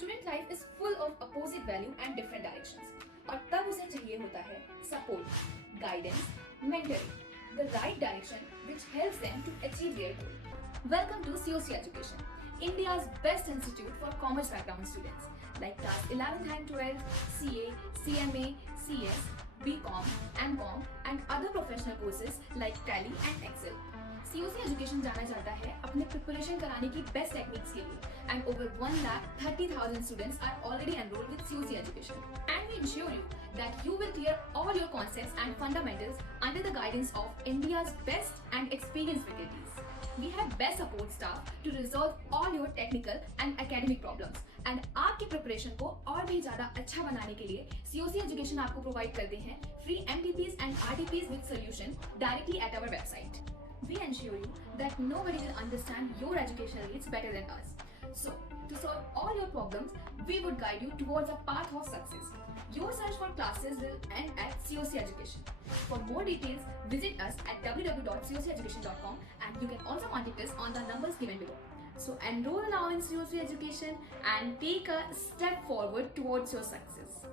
Student life is full of opposite value and different directions. और तब उसे चाहिए होता है support, guidance, mentoring, the right direction which helps them to achieve their goal. Welcome to COC Education, India's best institute for commerce background students like class 11th and 12th, CA, CMA, CS, BCom, MCom and other professional courses like Tally and Excel. COC Education जाना जाता है अपने preparation कराने की best techniques के लिए and over 1,30,000 students are already enrolled with COC Education. And we ensure you that you will clear all your concepts and fundamentals under the guidance of India's best and experienced faculties. We have best support staff to resolve all your technical and academic problems. And आपके preparation को और भी ज़्यादा अच्छा बनाने के लिए COC Education आपको प्रोवाइड करते हैं free MTPs and RTPs with solution directly at our website. We ensure you that nobody will understand your educational needs better than us. So, to solve all your problems, we would guide you towards a path of success. Your search for classes will end at COC Education. For more details, visit us at www.coceducation.com and you can also contact us on the numbers given below. So, enroll now in COC Education and take a step forward towards your success.